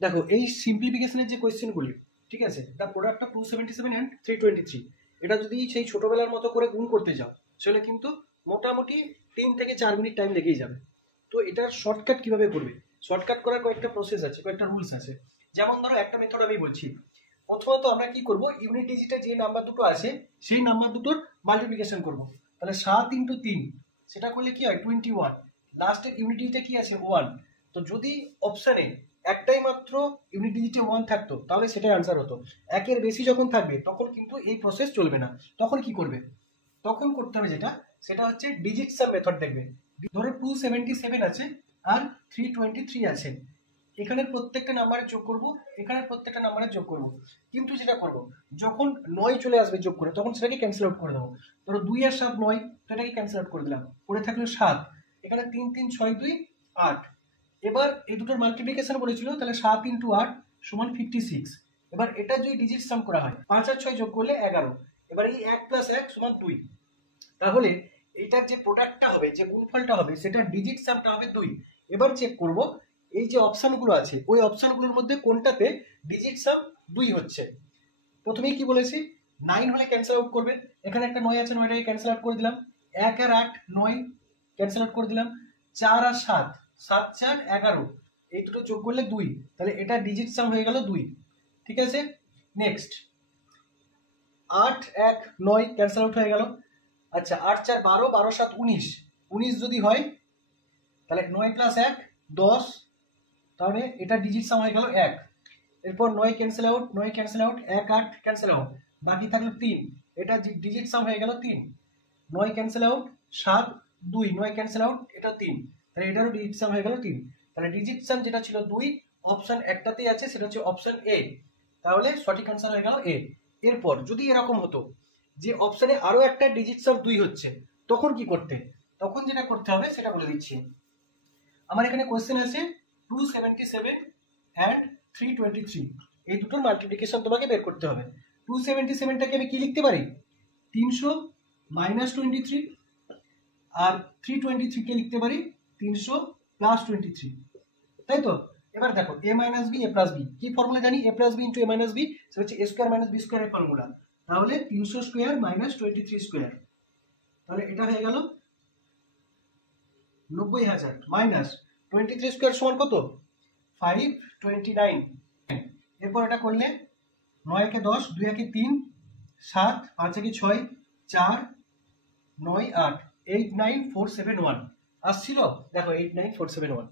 দেখো এই সিম্পলিফিকেশনের যে কোয়েশ্চেনগুলি, ঠিক আছে, দ্য প্রোডাক্ট অফ 277 অ্যান্ড 323, এটা যদি সেই ছোটবেলার মতো করে গুণ করতে যাও সেটা কিন্তু মোটামুটি 3 থেকে 4 মিনিট টাইম লেগেই যাবে। তো এটার শর্টকাট কিভাবে করবে? শর্টকাট করার কয়েকটা প্রসেস আছে, কয়েকটা রুলস আছে। যেমন ধরো একটা মেথড আমি বলছি। প্রথমত আমরা কি করব, ইউনিট ডিজিটে যে নাম্বার দুটো আছে সেই নাম্বার দুটোর মাল্টিপ্লিকেশন করব। তাহলে 7 ইন্টু 3, সেটা করলে কি হয় 21। লাস্টের ইউনিট ডিজিটে কি আছে 1। তো যদি অপশানে একটাই মাত্র ইউনিট ডিজিটে 1 থাকতো তাহলে সেটাই আনসার হতো। একের বেশি যখন থাকবে তখন কিন্তু এই প্রসেস চলবে না। তখন কি করবে? তখন করতে হবে যেটা, সেটা হচ্ছে ডিজিট সাম মেথড। দেখবে ধরো 277 আছে আর 323 আছে, এখানের প্রত্যেকটা নাম্বারে যোগ করব, এখানের প্রত্যেকটা নাম্বারে যোগ করব। কিন্তু যেটা করব, যখন 9 চলে আসবে যোগ করে তখন সেটাকে ক্যান্সেল আউট করে দেবো। ধরো 2 আর 7 9, তো এটাকে ক্যান্সেল আউট করে দিলাম, পড়ে থাকলো 7। এখানে 3 3 6 2 8। এবার এই দুটোর মাল্টিপ্লিকেশন বলেছিল, তাহলে 7 ইন্টু 8 সমান 56। এবার এটা যদি ডিজিট সাম করা হয় 5 আর 6 যোগ করলে 11। এবার এই 1 প্লাস 1 সমান 2। তাহলে এইটার যে প্রোডাক্টটা হবে, যে গুণফলটা হবে, সেটা ডিজিট সামটা হবে 2। এবার চেক করব এই যে অপশনগুলো আছে ওই অপশনগুলোর মধ্যে কোনটাতে ডিজিট সাম 2 হচ্ছে। প্রথমেই কি বলেছি, 9 হলে ক্যান্সেল আউট করবে। এখানে একটা 9 আছে, 9টাকে ক্যান্সেল আউট করে দিলাম। 1 আর 8 9, ক্যান্সেল আউট করে দিলাম। 4 আর 7 7 4 11, এই দুটো যোগ করলে 2, তাহলে এটা ডিজিট সাম হয়ে গেল 2। ঠিক আছে, নেক্সট 8 1 9, ক্যান্সেল আউট হয়ে গেল। আচ্ছা 8 4 12, 12 7 19, 19 যদি হয় তাহলে 9 প্লাস 1 10, তাহলে এটা ডিজিট সাম হয়ে গেল 1। এরপর 9 cancel out, 9 cancel out, 1 8 cancel out, বাকি থাকলো 3, এটা ডিজিট সাম হয়ে গেল 3। 9 ক্যান্সেল আউট, 7 2, 9 ক্যান্সেল আউট, এটা 3, তাহলে এটারও ডিজিট সাম হয়ে গেল 3। তাহলে ডিজিট সাম যেটা ছিল 2, অপশন একটাতেই আছে, সেটা হচ্ছে অপশন এ। তাহলে সঠিক আনসার হয়ে গেল এ। এরপর যদি এরকম হতো যে অপশনে আরো একটা ডিজিট সাম 2 হচ্ছে, তখন কি করতে? তখন যেটা করতে হবে সেটা বলে দিচ্ছি। আমার এখানে কোশ্চেন আছে 277 অ্যান্ড 323, এই দুটোর মাল্টিপ্লিকেশন তোমাকে বের করতে হবে। 277টাকে আমি কি লিখতে পারি, 300 মাইনাস 23, আর 323কে লিখতে পারি 300 প্লাস 23, তাই তো? এবার দেখো a minus B A plus B, কি ফর্মুলা জানি, a plus B into A minus B, সেটা হচ্ছে a স্কোয়ার মাইনাস বি স্কোয়ারের ফর্মুলা। তাহলে 300 স্কোয়ার মাইনাস 23 স্কোয়ার, তাহলে এটা হয়ে গেল 90,000 মাইনাস 23 স্কোয়ার সমান কত, 529। এরপর এটা করলে 9 কে 10, 2 একে 3, 7 5 একে 6, 4 9 8, 89471 আসছিল। দেখো 89471।